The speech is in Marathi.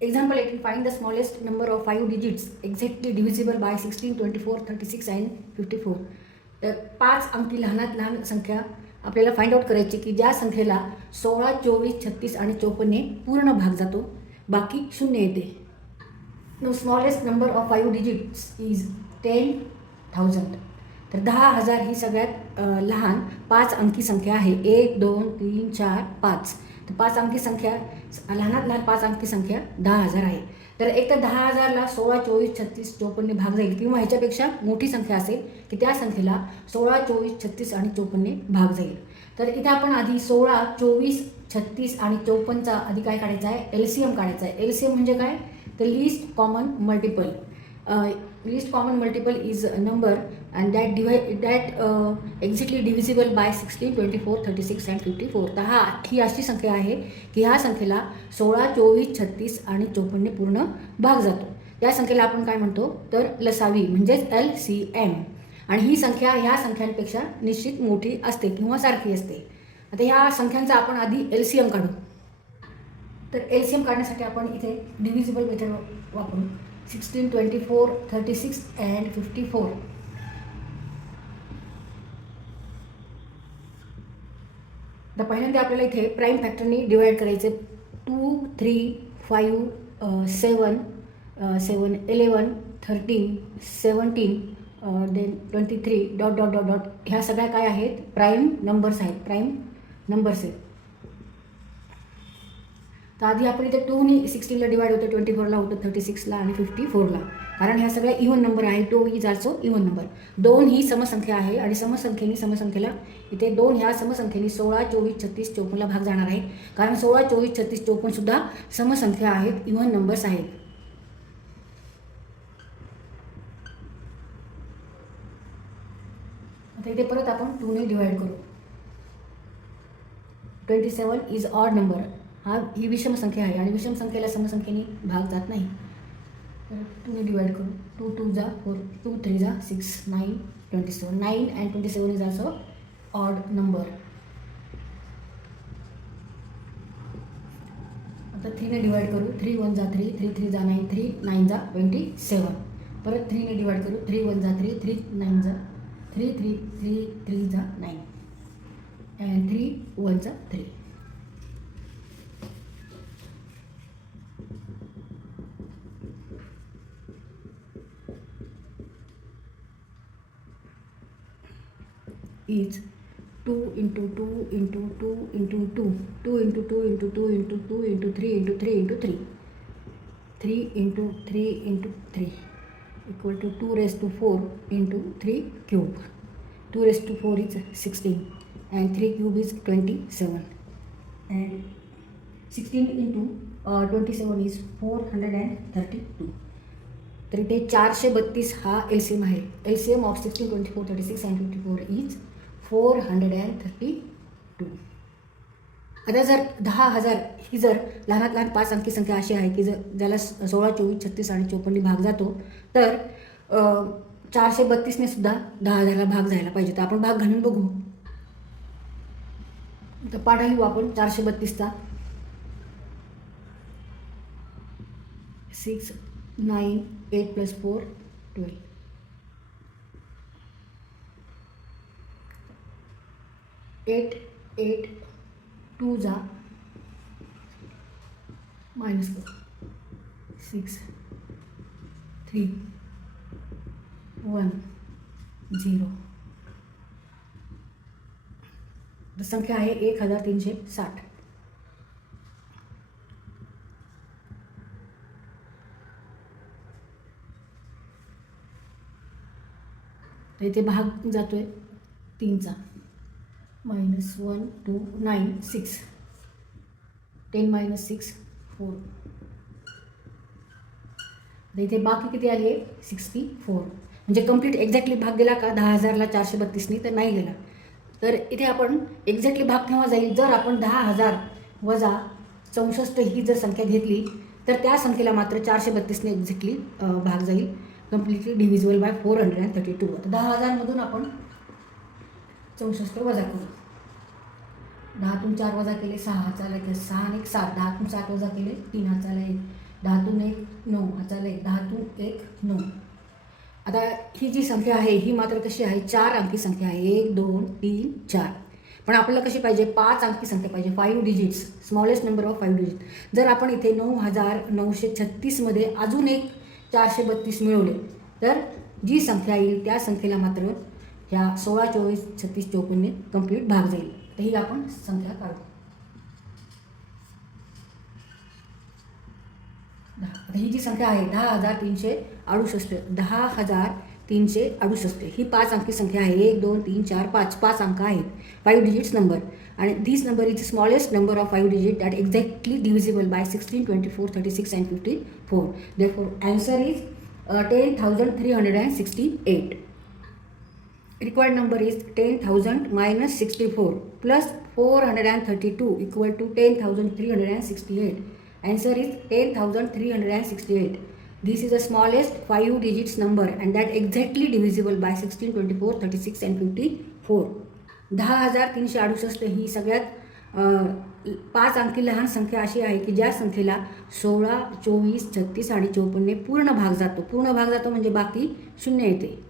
Example 18, find the smallest number of five digits exactly divisible by 16, 24, 36 and 54. तर पाच अंकी लहानात लहान संख्या आपल्याला फाइंड आउट करायची की ज्या संख्येला सोळा चोवीस छत्तीस आणि चौपन्ने पूर्ण भाग जातो बाकी शून्य येते. No smallest number of five digits is ten thousand तर दहा हजार ही सगळ्यात लहान पाच अंकी संख्या आहे. एक दोन तीन चार पाच. पाच अंकी संख्या लहानात लहान पाच अंकी संख्या दहा हजार आहे. तर एक तर दहा हजारला सोळा चोवीस छत्तीस चोपन्न भाग जाईल. किंवा ह्याच्यापेक्षा मोठी संख्या असेल की त्या संख्येला सोळा चोवीस छत्तीस आणि चोपन्न भाग जाईल. तर इथे आपण आधी सोळा चोवीस छत्तीस आणि चोपन्नचा आधी काय काढायचा आहे? एल सी एम काढायचा आहे. एल सी एम म्हणजे काय? तर list common multiple list common multiple is a number and that divide that exactly divisible by sixteen twenty four thirty six and fifty four तर हा ही अशी संख्या आहे की ह्या संख्येला सोळा चोवीस छत्तीस आणि चोपन्न पूर्ण भाग जातो. या संख्येला आपण काय म्हणतो? तर लसावी म्हणजेच एल सी एम आणि ही संख्या ह्या संख्यांपेक्षा निश्चित मोठी असते किंवा सारखी असते. आता ह्या संख्यांचा आपण आधी एल सी एम काढू. तर एल सी एम काढण्यासाठी आपण इथे डिव्हिजिबल मेथड वापरू. Sixteen twenty four thirty six and fifty four तर पहिल्यांदा आपल्याला इथे प्राईम फॅक्टरनी डिवाईड करायचे. Two three five seven seven eleven thirteen seventeen then twenty three dot dot dot dot ह्या सगळ्या काय आहेत? प्राईम नंबर्स आहेत. प्राईम नंबर्स आहेत. तर आधी आपण इथे टूनी सिक्स्टीनला डिवाइड होतं ट्वेंटी फोरला होतं थर्टी सिक्सला आणि फिफ्टी फोरला कारण ह्या सगळ्या इव्हन नंबर आहे two is also even number दोन ही समसंख्या आहे आणि समसंख्येने समसंख्येला इथे दोन ह्या समसंख्येने सोळा चोवीस छत्तीस चोपन्नला भाग जाणार आहे. कारण सोळा चोवीस छत्तीस चौपन्नसुद्धा समसंख्या आहेत इव्हन नंबर्स आहेत. आता इथे परत आपण टूने डिवाइड करू. Twenty seven is odd number हा ही विषम संख्या आहे. आणि विषम संख्येला समसंख्येने भाग जात नाही. तर टूने डिवाइड करू. टू टू जा फोर टू थ्री जा six nine twenty seven nine and twenty seven is also odd number आता थ्रीने डिवाइड करू. थ्री वन जा थ्री थ्री थ्री जा नाईन थ्री नाईन जा ट्वेंटी सेवन परत थ्रीने डिवाइड करू. थ्री वन जा थ्री थ्री नाईन जा थ्री थ्री थ्री थ्री जा नाईन अँड थ्री वन जा three is two into two into two into two two into two into two into two into three into three into three three into three into three equal to two raise two four into three cube two raise two four is sixteen and three cube is twenty seven and sixteen into twenty seven is four hundred and thirty two तर इथे चारशे बत्तीस हा एल सी एम आहे. L C M of sixteen twenty four thirty six and twenty four is four hundred and thirty two. आता जर दहा हजार ही जर लहानात लहान पाच अंकी संख्या अशी आहे की जर ज्याला स- सोळा चोवीस छत्तीस आणि चोपन्नी भाग जातो तर चारशे बत्तीसने सुद्धा दहा हजारला भाग जायला पाहिजे. तर आपण भाग घालून बघू. तर पाठ हो आपण चारशे बत्तीसचा. Six nine eight plus four twelve. Eight eight two जा. Minus four six three one zero संख्या आहे एक हजार तीनशे साठ. तर इथे भाग जातोय. तीनचा minus one two nine six ten minus six four तर इथे बाकी किती आली आहे? सिक्स्टी फोर म्हणजे कंप्लीट एक्झॅक्टली भाग गेला का? दहा हजारला चारशे बत्तीसनी तर नाही गेला. तर इथे आपण एक्झॅक्टली भाग केव्हा जाईल? जर आपण दहा हजार वजा चौसष्ट ही जर संख्या घेतली तर त्या संख्येला मात्र चारशे बत्तीसने एक्झॅक्टली भाग जाईल. Completely divisible by four hundred and thirty two दहा हजारमधून आपण चौसष्ट वजा करू. दहातून चार वजा केले सहा हाताला एक सहा आणि एक सात. दहातून सात वजा केले तीन हाचाला एक. दहातून एक नऊ. हा एक. दहातून एक नऊ. आता ही जी संख्या आहे ही मात्र कशी आहे? चार अंकी संख्या आहे. एक दोन तीन चार. पण आपल्याला कशी पाहिजे? पाच अंकी संख्या पाहिजे. Five digits smallest number of five digit जर आपण इथे नऊ हजार नऊशे छत्तीसमध्ये अजून एक चारशे बत्तीस मिळवले तर जी संख्या येईल त्या संख्येला मात्र ह्या सोळा चोवीस छत्तीस चौपन्ने कंप्लीट भाग जाईल. तर ही आपण संख्या काढू. आता ही जी संख्या आहे दहा हजार तीनशे अडुसष्ट दहा हजार तीनशे अडुसष्ट. ही पाच अंकी संख्या आहे. एक दोन तीन चार पाच. पाच अंक आहेत. फाईव्ह डिजिट्स नंबर आणि this number is the smallest number of five digit that exactly divisible by sixteen twenty four thirty six and fifty four therefore answer is ten thousand three hundred and sixty eight required number is ten thousand minus sixty four plus four hundred and thirty two equal to ten thousand three hundred and sixty eight answer is ten thousand three hundred and sixty eight this is a smallest five digits number and that exactly divisible by sixteen twenty four thirty six and fifty four दहा हजार तीनशे अडुसष्ट ही सगळ्यात पाच अंकी लहान संख्या अशी आहे की ज्या संख्येला सोळा चोवीस छत्तीस आणि चौपन्न पूर्ण भाग जातो. पूर्ण भाग जातो म्हणजे बाकी शून्य येते.